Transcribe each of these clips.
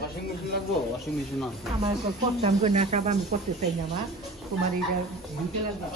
Washing machine লাগবো? Washing machine না আমার তো করতাম না, সব আমি করতে চাই না। মা তোমার এইটা দিতে লাগবে।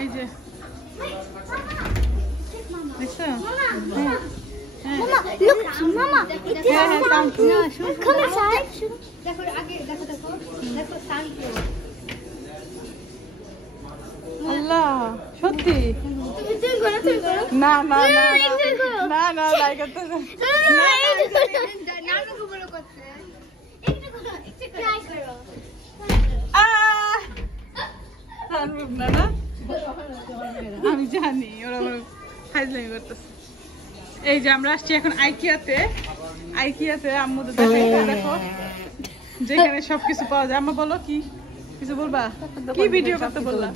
এই যে দেখছো? Mama, look, Mama. It is soundproof. Come inside. देखो आगे देखो देखो देखो soundproof. আল্লাহ সত্যি तुम करो तुम करो. না না না तुम करो. না না তাই করতে नानू को बोलो करते हैं. एक ट्राई करो. না না আমি জানি ওরা ফাইজলামি করতেছে। এই যে আমরা আসছি এখন আইকিয়াতে আম্মু তো দেখো যেখানে সবকিছু পাওয়া যায়। আম্মা বলো কি কিছু বলবা? কি ভিডিও করতে বললা?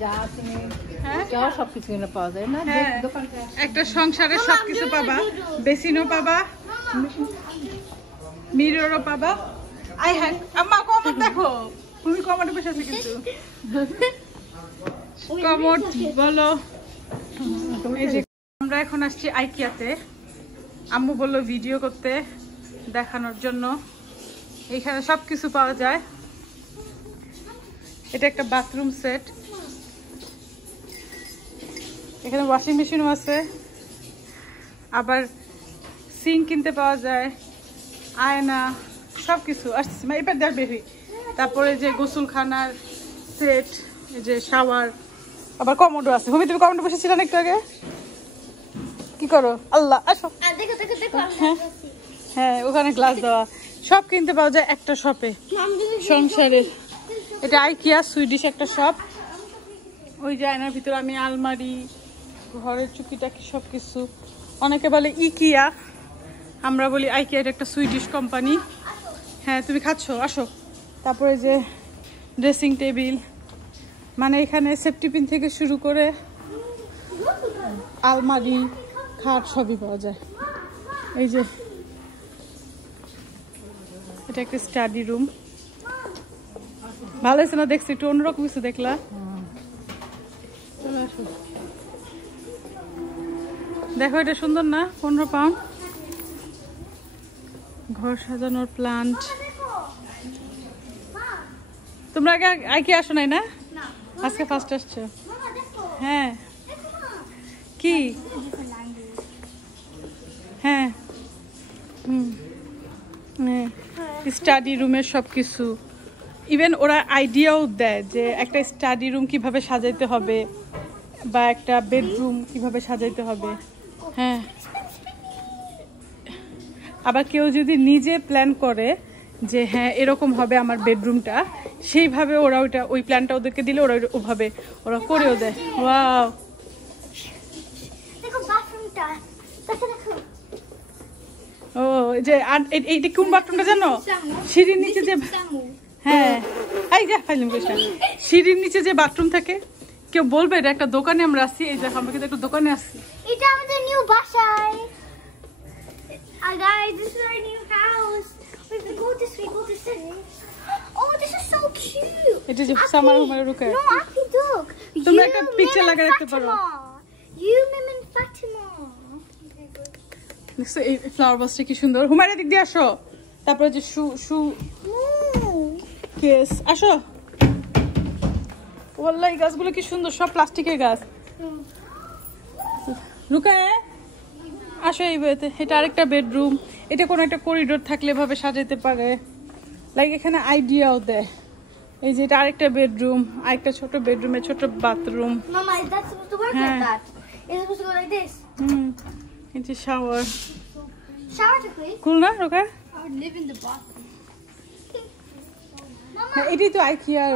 হ্যাঁ সবকিছু কিনে পাওয়া যায় না, দোকানটা একটা সংসারের সবকিছু পাবা, বেসিনও পাবা, মিররও পাবা। আই হ্যাঁ আম্মা কমোড দেখো, তুমি কমোডে বসে আছো কিন্তু কমোড বলো। এই যে আমরা এখন আসছি আইকিয়াতে, আম্মু বললো ভিডিও করতে দেখানোর জন্য। এখানে সবকিছু পাওয়া যায়। এটা একটা বাথরুম সেট, এখানে ওয়াশিং মেশিনও আছে, আবার সিঙ্ক কিনতে পাওয়া যায়, আয়না সবকিছু আসছে এবার দেখ বেশি। তারপরে যে গোসলখানার সেট, এই যে শাওয়ার, আবার কমোডও আছে। ভূমি তুমি কমোডে বসেছিলে না একটু আগে? কি করো? আল্লাহ আসো। देखो देखो देखो. হ্যাঁ ওখানে গ্লাস দেওয়া, সব কিনতে পাওয়া যায় একটা শপে সংসারের। এটা আইকিয়া সুইডিশ একটা শপ। ওই যে আয়নার ভিতরে আমি আলমারি, ঘরের চুকিটাকি সব কিছু। অনেকে বলে ইকিয়া, আমরা বলি আইকিয়া। এটা একটা সুইডিশ কোম্পানি। হ্যাঁ তুমি খাচ্ছো, আসো। তারপরে যে ড্রেসিং টেবিল, মানে এখানে সেফটি পিন থেকে শুরু করে আলমারি, খাট সবই পাওয়া যায়। এই যে এটা একটা স্টাডি রুম, ভালো হয়েছে না? দেখছি একটু অন্যরকম কিছু দেখলা। চলে আসো, দেখো এটা সুন্দর না? 15 পাউন্ড। ঘর সাজানোর প্লান্ট। তোমরা আগে আইকে আসো নাই না? আজকে ফার্স্ট আসছো? হ্যাঁ কি? হ্যাঁ স্টাডি রুমের সবকিছু, ইভেন ওরা আইডিয়াও দেয় যে একটা স্টাডি রুম কিভাবে সাজাইতে হবে বা একটা বেডরুম কিভাবে সাজাইতে হবে। হ্যাঁ আবার কেউ যদি নিজে প্ল্যান করে যে হ্যাঁ এরকম হবে আমার বেডরুমটা, সেইভাবে ওরা ওই প্ল্যানটা ওদেরকে দিলে ওরা ওভাবে ওরা করেও দেয়। ওয়াও देखो बाथरूमটা দেখো দেখো। ও যে এইটা কোন বাথরুমটা জানো? সিঁড়ির নিচে যে, হ্যাঁ এই যে ফাইলিম কইছা, সিঁড়ির নিচে যে বাথরুম থাকে। কেউ বলবে এটা একটা দোকানে আমরা আসছি। এই দেখো আমরা কিন্তু একটা দোকানে আসছি। এটা আমাদের নিউ বাসায়। Guys, this is our new house. We go this way, go this way. Oh, this is so cute. এটা যে সামার হোমের রুকে। No, Aki, look. তোমরা একটা পিকচার লাগা রাখতে পারো। You, Mim and Fatima. দেখছো এই ফ্লাওয়ার বাসটা কি সুন্দর। হুমায়রা দিক দিয়ে আসো। তারপরে যে কেস আসো। ওয়াল্লাহি গাছগুলো কি সুন্দর, সব প্লাস্টিকের গাছ। রুকায় আসো এই বইতে। এটা আরেকটা বেডরুম। এটা কোনো একটা করিডোর থাকলে ভাবে সাজাইতে পারে। লাইক এখানে আইডিয়াও দেয়। এই যে এটা আরেকটা বেডরুম, আরেকটা ছোট বেডরুমে ছোট bathroom. Mama, is that supposed to work like that? Is it supposed to go like this? এই যে শাওয়ার। Shower to quick. কুল না রুকা? I would live in the bathroom. এটাই তো আইকিয়ার।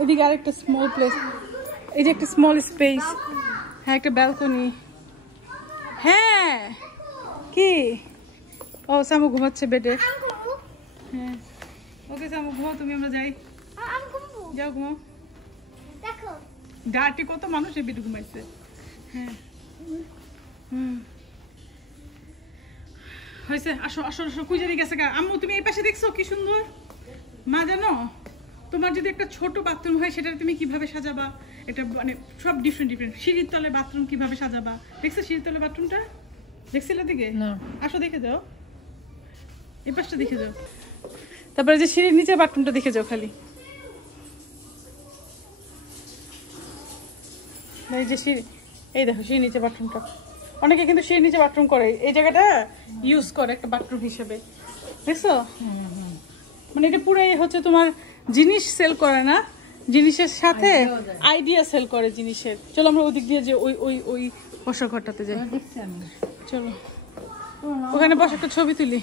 এদিকে আরেকটা স্মল প্লেস। এই যে একটা স্মল স্পেস। হ্যাঁ একটা ব্যালকনি। হ্যাঁ কি? ও সামু ঘুমাচ্ছে বেডে। হ্যাঁ ওকে সামু ঘুমাও তুমি, আমরা যাই। যাও ঘুমাও। দেখো ডাটি কত মানুষ এই বেডে ঘুমাইছে। হ্যাঁ হয়েছে। আসো আসো আসো। কুইজারি গেছে গা। আম্মু তুমি এই পাশে দেখছো কি সুন্দর? মা জানো তোমার যদি একটা ছোট বাথরুম হয় সেটা তুমি কিভাবে সাজাবা? এটা মানে সব ডিফারেন্ট। সিঁড়ির তলে বাথরুম কিভাবে সাজাবা? দেখছো সিঁড়ির তলে বাথরুমটা? দেখছিলে দিকে না আসো দেখে যাও, এই পাশটা দেখে যাও। তারপরে যে সিঁড়ির নিচে বাথরুমটা দেখে যাও খালি। এই যে সিঁড়ি, এই দেখো সিঁড়ির নিচে বাথরুমটা। অনেকে কিন্তু সিঁড়ির নিচে বাথরুম করে, এই জায়গাটা ইউজ করে একটা বাথরুম হিসেবে, দেখছো? মানে এটা পুরাই হচ্ছে তোমার জিনিস সেল করে না, জিনিসের সাথে আইডিয়া সেল করে জিনিসের। চলো আমরা ওদিক দিয়ে যে ওই ওই ওই বসার ঘরটাতে যাই। দেখছি আমি। চলো ওখানে বসে একটা ছবি তুলি।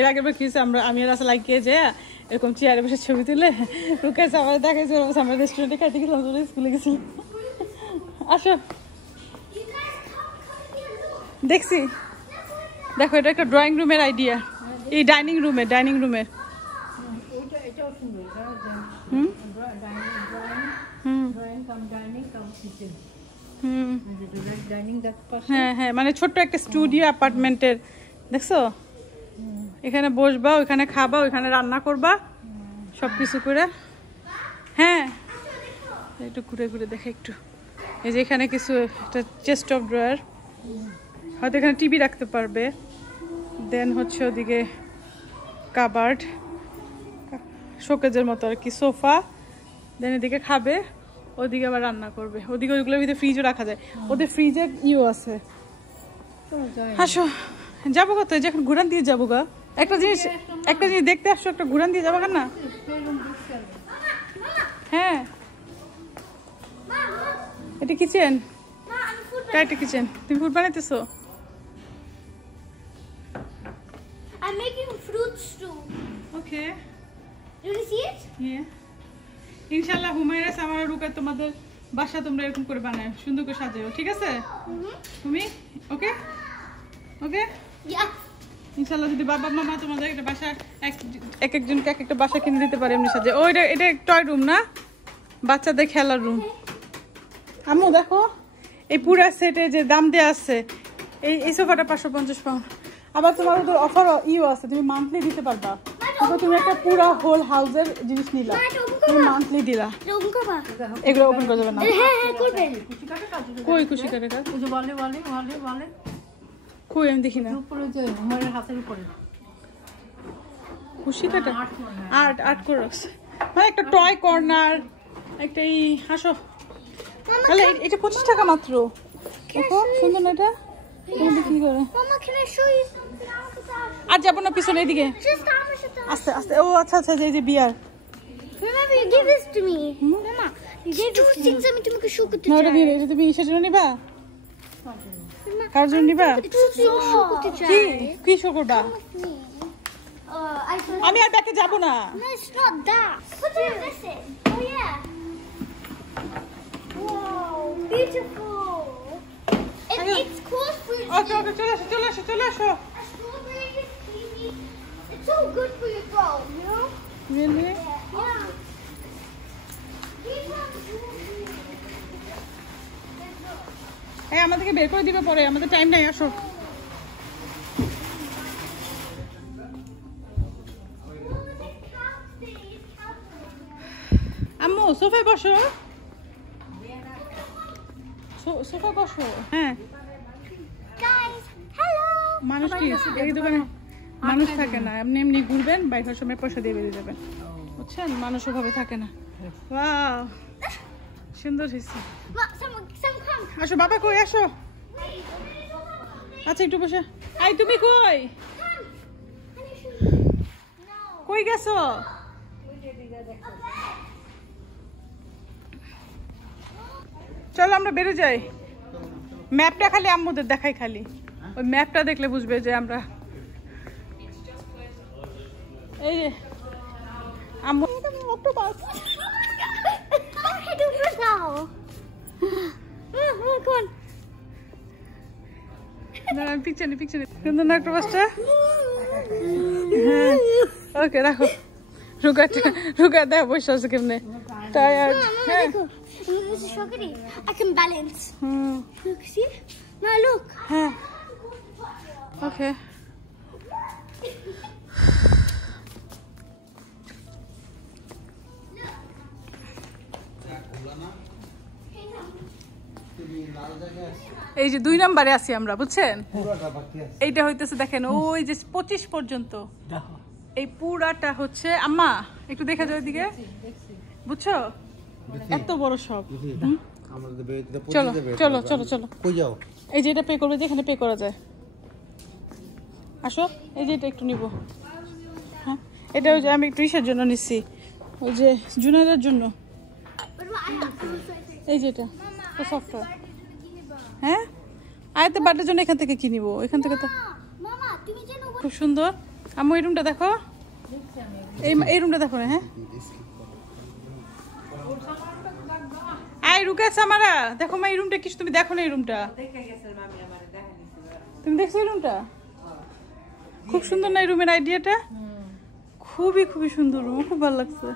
এর আগের বার কি হয়েছে, আমি আর আসলে লাগিয়ে যে এরকম চেয়ারে বসে ছবি তুলে রুকেছে, আমার দেখাইছে আমরা রেস্টুরেন্টে খাইতে গেছিলাম, স্কুলে গেছিলাম। আসো দেখছি, দেখো এটা একটা ড্রয়িং রুমের আইডিয়া, এই ডাইনিং রুমের এটাও সুন্দর। হুম হুম drawing cum dining cum kitchen. হুম ডাইনিং দেখতে হ্যাঁ হ্যাঁ, মানে ছোট্ট একটা স্টুডিও অ্যাপার্টমেন্টের, দেখছো? এখানে বসবা, ওইখানে খাবা, ওইখানে রান্না করবা, সবকিছু করে। হ্যাঁ একটু ঘুরে ঘুরে দেখে একটু। এই যে এখানে কিছু একটা চেস্ট অফ ড্রয়ার, হয়তো এখানে টিভি রাখতে পারবে। দেন হচ্ছে ওদিকে কাবার্ড, শোকেজের মতো আর কি, সোফা। দেন এদিকে খাবে, ওদিকে আবার রান্না করবে। ওদিকে ওইগুলোর ভিতরে ফ্রিজও রাখা যায়, ওদের ফ্রিজে ইও আছে। আসো যাবো কত, এই যে এখন ঘুরান দিয়ে যাবো গা। একটা জিনিস দেখতে আসছো, একটা ঘুরান দিয়ে যাবো না? হ্যাঁ এটা কিচেন, এটা কিচেন। তুমি ফুড বানাইতেছো? I'm making fruit stew. Okay Do you see it? ইনশাআল্লাহ হুমায়রা সামারা রুকা তোমাদের বাসা তোমরা এরকম করে বানায়, সুন্দর করে সাজাও, ঠিক আছে? তুমি ওকে ওকে Yeah. ইনশাআল্লাহ যদি বাবা মামা তোমাদের একটা বাসা এক একজনকে এক একটা বাসা কিনে দিতে পারে এমনি সাজে। ও এটা টয় রুম না, বাচ্চাদের খেলার রুম। আম্মু দেখো এই পুরা সেটে যে দাম দেওয়া আছে, এই সোফাটা 550 পাউন্ড। আবার তোমার ওদের অফার ইও আছে, তুমি মান্থলি দিতে পারবা। তুমি একটা পুরা হোল হাউসের জিনিস নিলা, তুমি মান্থলি দিলা। Open করবা? এগুলো ওপেন করা যাবে না। হ্যাঁ করবেন। কই খুশি কাটে কাট? ওই যে বলে বলে বলে বলে কই আমি দেখি না। উপরে যে উমরের হাতের উপরে খুশি কাটা আর্ট করে রাখছে, মানে একটা টয় কর্নার, একটা এই হাসো। তাহলে এটা 25 টাকা মাত্র। দেখো সুন্দর না এটা, তুমি বিক্রি করে। Mama, can I show you? আর যাবো না পিছনে, এদিকে Just আস্তে আস্তে। ও আচ্ছা আচ্ছা, এই যে বিয়ার। Remember, you gave this to me. Mama, you gave two things আমি তোমাকে show করতে না চাই। এটা দিয়ে এটা তুমি ইসের জন্য নিবা, কার জন্য নিবা? Two things show করতে কি চাই। কি শো করবা? I thought. আমি আর ব্যাকে যাবো না। No, it's not that. Put this in. Oh yeah. Wow, beautiful. And it's cool fruit. ওকে ওকে চলে আসো চলে আসো চলে আসো। A strawberry is creamy. It's so good for your throat, you know? Really? Yeah. These ones এই আমাদেরকে বের করে দিবে পরে, আমাদের টাইম নাই, আসো। আম্মু সোফায় বসো, সোফায় বসো। হ্যাঁ guys, hello. মানুষ কি এই দোকানে মানুষ থাকে না, এমনি এমনি ঘুরবেন, বাইরের সময় পয়সা দিয়ে বেরিয়ে যাবেন, বুঝছেন? মানুষ ওভাবে থাকে না। ওয়াও সুন্দর হয়েছে। Look, some come. আসো বাবা, কই আসো। আচ্ছা একটু বসে। আই তুমি কই কই গেছো? চলো আমরা বেরো যাই। ম্যাপটা খালি আম্মুদের দেখাই, খালি ওই ম্যাপটা দেখলে বুঝবে যে আমরা এই যে আম্মু octopus. I do this now. Come on. দাঁড়ান পিছনে পিছনে, সুন্দর না অক্টোপাসটা? হ্যাঁ ওকে রাখো। রুকা দেখো বসে আছে কেমনে টায়ার্ড। হ্যাঁ This is sugary. I can balance. Hmm Look, see? Now look. হ্যাঁ ওকে। এই যে 2 নম্বরে আছি আমরা, বুঝছেন? এইটা হইতেছে দেখেন ওই যে 25 পর্যন্ত, এই পুরাটা হচ্ছে। আম্মা একটু দেখা যায় ওইদিকে, বুঝছো? এত বড় সব। চলো চলো চলো চলো, এই যে এটা পে করবে, যেখানে পে করা যায়। আসো, এই যে এটা একটু নিব। হ্যাঁ, এটা ওই যে আমি একটু ইসের জন্য নিচ্ছি, ওই যে জুনাইদের জন্য। এই যে এটা সফটওয়্যার। হ্যাঁ, আয়তে বার্থডের জন্য এখান থেকে কি নিব? এখান থেকে তো খুব সুন্দর। আম্মু এই রুমটা দেখো, এই রুমটা দেখো না। হ্যাঁ, আই রুকেছ আমারা, দেখো মা এই রুমটা কিছু তুমি দেখো না। এই রুমটা তুমি দেখছো? এই রুমটা খুব সুন্দর না? এই রুমের আইডিয়াটা খুবই খুবই সুন্দর, রুম খুব ভালো লাগছে।